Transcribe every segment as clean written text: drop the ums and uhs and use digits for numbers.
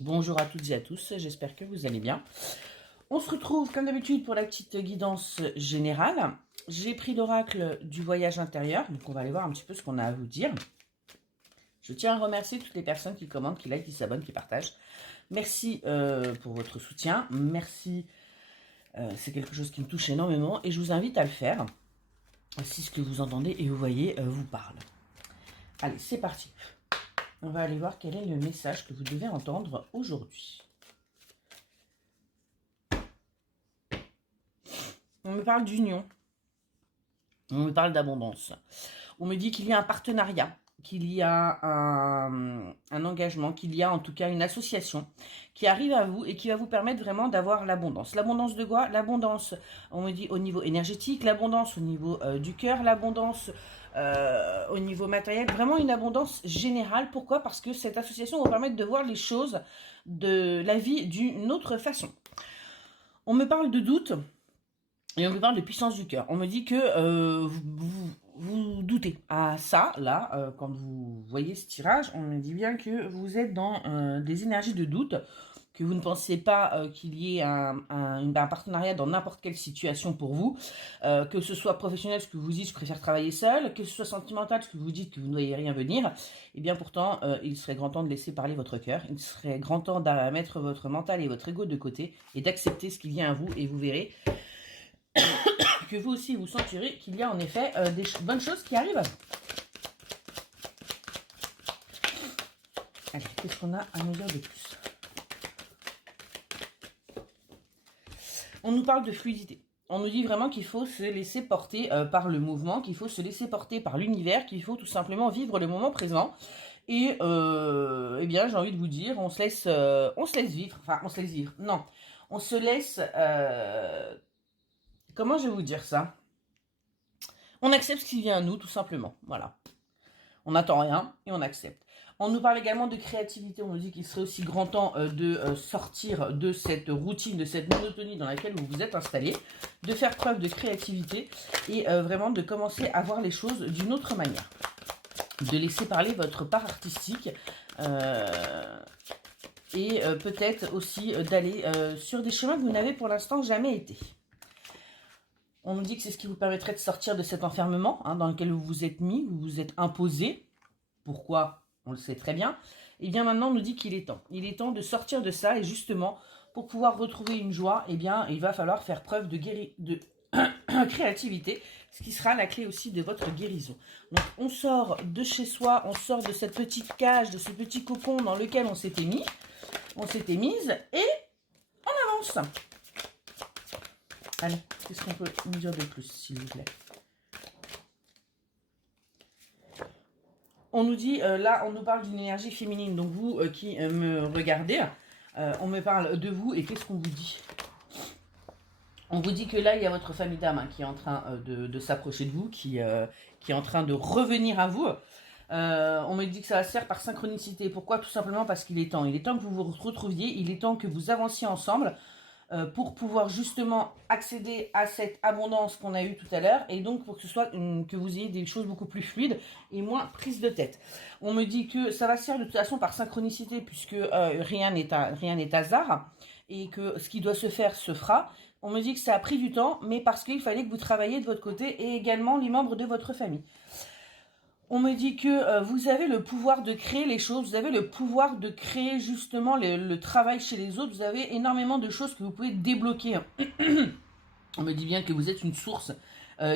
Bonjour à toutes et à tous, j'espère que vous allez bien. On se retrouve comme d'habitude pour la petite guidance générale. J'ai pris l'oracle du voyage intérieur, donc on va aller voir un petit peu ce qu'on a à vous dire. Je tiens à remercier toutes les personnes qui commentent, qui like, qui s'abonnent, qui partagent. Merci pour votre soutien, merci, c'est quelque chose qui me touche énormément et je vous invite à le faire si ce que vous entendez et vous voyez vous parle. Allez, c'est parti. On va aller voir quel est le message que vous devez entendre aujourd'hui. On me parle d'union. On me parle d'abondance. On me dit qu'il y a un partenariat, qu'il y a un engagement, qu'il y a en tout cas une association qui arrive à vous et qui va vous permettre vraiment d'avoir l'abondance. L'abondance de quoi? L'abondance, on me dit au niveau énergétique, l'abondance au niveau du cœur, l'abondance au niveau matériel, vraiment une abondance générale. Pourquoi? Parce que cette association va vous permettre de voir les choses de la vie d'une autre façon. On me parle de doute. Et on me parle de puissance du cœur. On me dit que vous doutez à ça, là, quand vous voyez ce tirage, on me dit bien que vous êtes dans des énergies de doute, que vous ne pensez pas qu'il y ait un partenariat dans n'importe quelle situation pour vous, que ce soit professionnel, ce que vous dites, je préfère travailler seul, que ce soit sentimental, ce que vous dites, que vous ne voyez rien venir, et bien pourtant, il serait grand temps de laisser parler votre cœur, il serait grand temps de mettre votre mental et votre ego de côté, et d'accepter ce qui vient à vous, et vous verrez que vous aussi vous sentirez qu'il y a en effet des bonnes choses qui arrivent à vous. Allez, qu'est-ce qu'on a à nous dire de plus? On nous parle de fluidité. On nous dit vraiment qu'il faut se laisser porter par le mouvement, qu'il faut se laisser porter par l'univers, qu'il faut tout simplement vivre le moment présent. Et eh bien, j'ai envie de vous dire, on se laisse vivre. Enfin, on se laisse vivre. Non, on se laisse... comment je vais vous dire ça? On accepte ce qui vient à nous, tout simplement. Voilà. On n'attend rien et on accepte. On nous parle également de créativité. On nous dit qu'il serait aussi grand temps de sortir de cette routine, de cette monotonie dans laquelle vous vous êtes installé, de faire preuve de créativité et vraiment de commencer à voir les choses d'une autre manière. De laisser parler votre part artistique et peut-être aussi d'aller sur des chemins que vous n'avez pour l'instant jamais été. On nous dit que c'est ce qui vous permettrait de sortir de cet enfermement dans lequel vous vous êtes mis, vous vous êtes imposé. Pourquoi? On le sait très bien. Et bien maintenant, on nous dit qu'il est temps. Il est temps de sortir de ça et justement, pour pouvoir retrouver une joie, eh bien, il va falloir faire preuve de créativité, ce qui sera la clé aussi de votre guérison. Donc, on sort de chez soi, on sort de cette petite cage, de ce petit cocon dans lequel on s'était mis, on s'était mise et on avance. Allez, qu'est-ce qu'on peut nous dire de plus, s'il vous plaît? On nous dit, là, on nous parle d'une énergie féminine. Donc, vous qui me regardez, on me parle de vous. Et qu'est-ce qu'on vous dit? On vous dit que là, il y a votre famille d'âme qui est en train de s'approcher de vous, qui est en train de revenir à vous. On me dit que ça va se faire par synchronicité. Pourquoi? Tout simplement parce qu'il est temps. Il est temps que vous vous retrouviez. Il est temps que vous avanciez ensemble. Pour pouvoir justement accéder à cette abondance qu'on a eue tout à l'heure et donc pour que ce soit que vous ayez des choses beaucoup plus fluides et moins prises de tête. On me dit que ça va se faire de toute façon par synchronicité puisque rien n'est hasard et que ce qui doit se faire se fera. On me dit que ça a pris du temps mais parce qu'il fallait que vous travailliez de votre côté et également les membres de votre famille. On me dit que vous avez le pouvoir de créer les choses, vous avez le pouvoir de créer justement le travail chez les autres, vous avez énormément de choses que vous pouvez débloquer. On me dit bien que vous êtes une source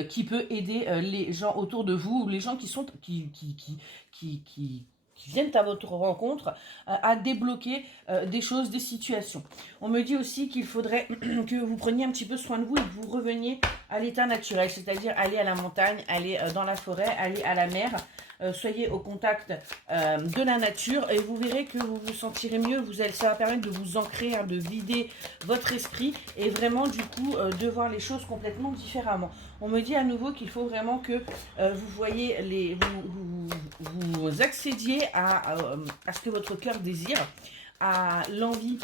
qui peut aider les gens autour de vous, ou les gens qui viennent à votre rencontre à débloquer des choses, des situations. On me dit aussi qu'il faudrait que vous preniez un petit peu soin de vous et que vous reveniez à l'état naturel, c'est-à-dire aller à la montagne, aller dans la forêt, aller à la mer, soyez au contact de la nature et vous verrez que vous vous sentirez mieux, ça va permettre de vous ancrer, de vider votre esprit et vraiment du coup de voir les choses complètement différemment. On me dit à nouveau qu'il faut vraiment que vous voyez vous accédiez à ce que votre cœur désire, à l'envie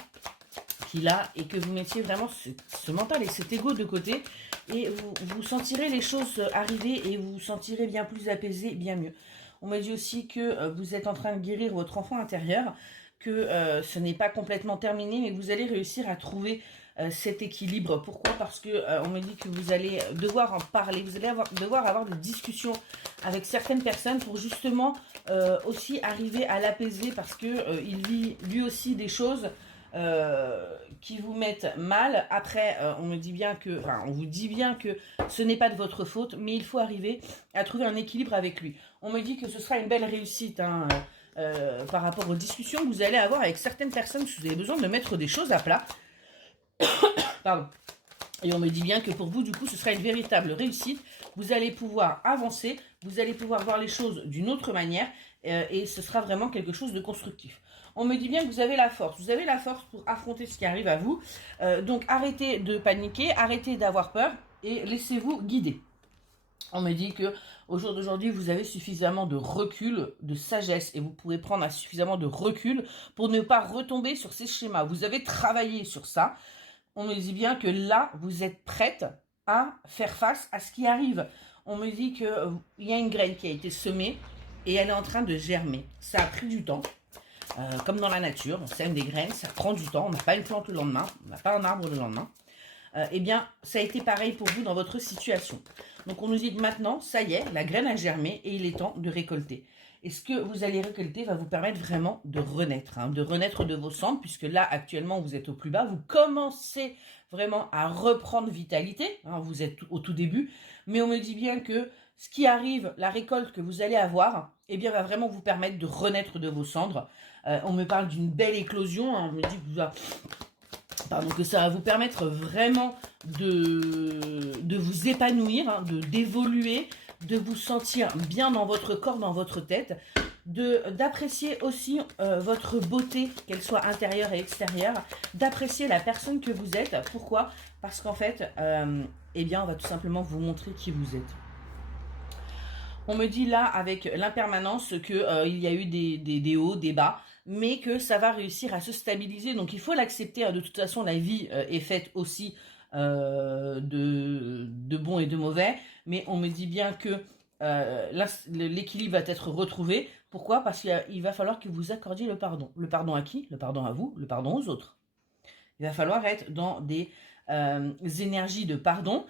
qu'il a et que vous mettiez vraiment ce mental et cet ego de côté et vous sentirez les choses arriver et vous vous sentirez bien plus apaisé, bien mieux. On m'a dit aussi que vous êtes en train de guérir votre enfant intérieur que ce n'est pas complètement terminé, mais vous allez réussir à trouver cet équilibre. Pourquoi? Parce que on me dit que vous allez devoir en parler, vous allez devoir avoir des discussions avec certaines personnes pour justement aussi arriver à l'apaiser, parce que il vit lui aussi des choses qui vous mettent mal. Après, on me dit bien que, enfin, on vous dit bien que ce n'est pas de votre faute, mais il faut arriver à trouver un équilibre avec lui. On me dit que ce sera une belle réussite, hein, par rapport aux discussions que vous allez avoir avec certaines personnes, si vous avez besoin de mettre des choses à plat. Pardon. Et on me dit bien que pour vous, du coup, ce sera une véritable réussite. Vous allez pouvoir avancer, vous allez pouvoir voir les choses d'une autre manière, et ce sera vraiment quelque chose de constructif. On me dit bien que vous avez la force. Vous avez la force pour affronter ce qui arrive à vous. Donc arrêtez de paniquer, arrêtez d'avoir peur et laissez-vous guider. On me dit que au jour d'aujourd'hui, vous avez suffisamment de recul, de sagesse, et vous pouvez prendre suffisamment de recul pour ne pas retomber sur ces schémas. Vous avez travaillé sur ça. On me dit bien que là, vous êtes prête à faire face à ce qui arrive. On me dit qu'il y a une graine qui a été semée et elle est en train de germer. Ça a pris du temps. Comme dans la nature, on sème des graines, ça prend du temps. On n'a pas une plante le lendemain, on n'a pas un arbre le lendemain. Eh bien, ça a été pareil pour vous dans votre situation. Donc, on nous dit que maintenant, ça y est, la graine a germé et il est temps de récolter. Et ce que vous allez récolter va vous permettre vraiment de renaître, hein, de renaître de vos cendres, puisque là, actuellement, vous êtes au plus bas. Vous commencez vraiment à reprendre vitalité, hein, vous êtes au tout début. Mais on me dit bien que ce qui arrive, la récolte que vous allez avoir, eh bien, va vraiment vous permettre de renaître de vos cendres. On me parle d'une belle éclosion, hein, on me dit que ça va vous permettre vraiment de vous épanouir, hein, d'évoluer, de vous sentir bien dans votre corps, dans votre tête, d'apprécier aussi votre beauté, qu'elle soit intérieure et extérieure, d'apprécier la personne que vous êtes. Pourquoi? Parce qu'en fait, eh bien, on va tout simplement vous montrer qui vous êtes. On me dit là, avec l'impermanence, qu'il y a eu des hauts, des bas, mais que ça va réussir à se stabiliser. Donc il faut l'accepter. De toute façon, la vie est faite aussi de bons et de mauvais. Mais on me dit bien que l'équilibre va être retrouvé. Pourquoi? Parce qu'il va falloir que vous accordiez le pardon. Le pardon à qui? Le pardon à vous, le pardon aux autres. Il va falloir être dans des énergies de pardon.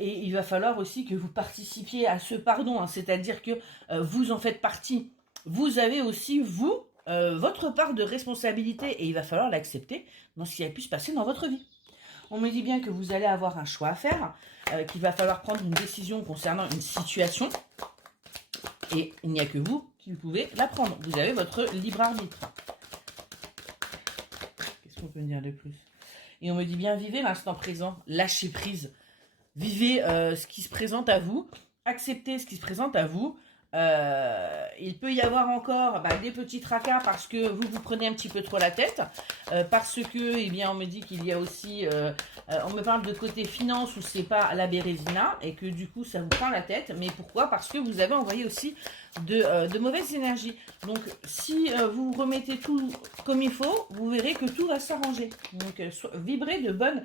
Et il va falloir aussi que vous participiez à ce pardon, hein, c'est-à-dire que vous en faites partie. Vous avez aussi, vous, votre part de responsabilité, et il va falloir l'accepter dans ce qui a pu se passer dans votre vie. On me dit bien que vous allez avoir un choix à faire, qu'il va falloir prendre une décision concernant une situation, et il n'y a que vous qui pouvez la prendre. Vous avez votre libre arbitre. Qu'est-ce qu'on peut me dire de plus? Et on me dit bien, vivez l'instant présent, lâchez prise. Vivez ce qui se présente à vous, acceptez ce qui se présente à vous. Il peut y avoir encore des petits tracas parce que vous prenez un petit peu trop la tête, parce que, eh bien, on me dit qu'il y a aussi, on me parle de côté finance où c'est pas la Bérésina et que du coup ça vous prend la tête. Mais pourquoi? Parce que vous avez envoyé aussi de mauvaises énergies. Donc si vous remettez tout comme il faut, vous verrez que tout va s'arranger. Donc vibrez de bonnes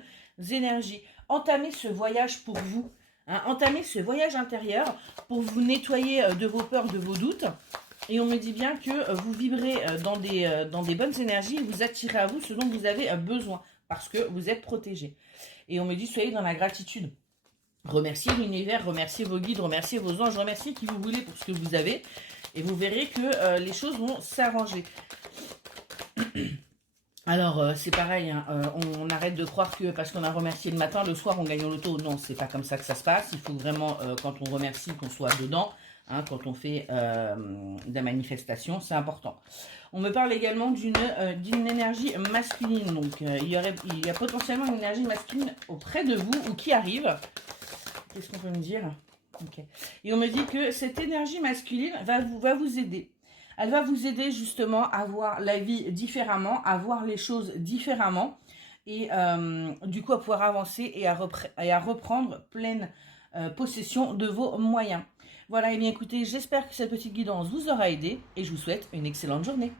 énergies. Entamez ce voyage pour vous, hein, entamez ce voyage intérieur pour vous nettoyer de vos peurs, de vos doutes. Et on me dit bien que vous vibrez dans des bonnes énergies et vous attirez à vous ce dont vous avez besoin parce que vous êtes protégé. Et on me dit soyez dans la gratitude. Remerciez l'univers, remerciez vos guides, remerciez vos anges, remerciez qui vous voulez pour ce que vous avez. Et vous verrez que les choses vont s'arranger. Alors, c'est pareil, hein, on arrête de croire que parce qu'on a remercié le matin, le soir, on gagne au loto. Non, c'est pas comme ça que ça se passe. Il faut vraiment, quand on remercie, qu'on soit dedans. Hein, quand on fait de la manifestation, c'est important. On me parle également d'une énergie masculine. Donc, il y a potentiellement une énergie masculine auprès de vous ou qui arrive. Qu'est-ce qu'on peut me dire? Okay. Et on me dit que cette énergie masculine va vous aider. Elle va vous aider justement à voir la vie différemment, à voir les choses différemment et du coup à pouvoir avancer et à reprendre pleine possession de vos moyens. Voilà, et bien écoutez, j'espère que cette petite guidance vous aura aidé et je vous souhaite une excellente journée.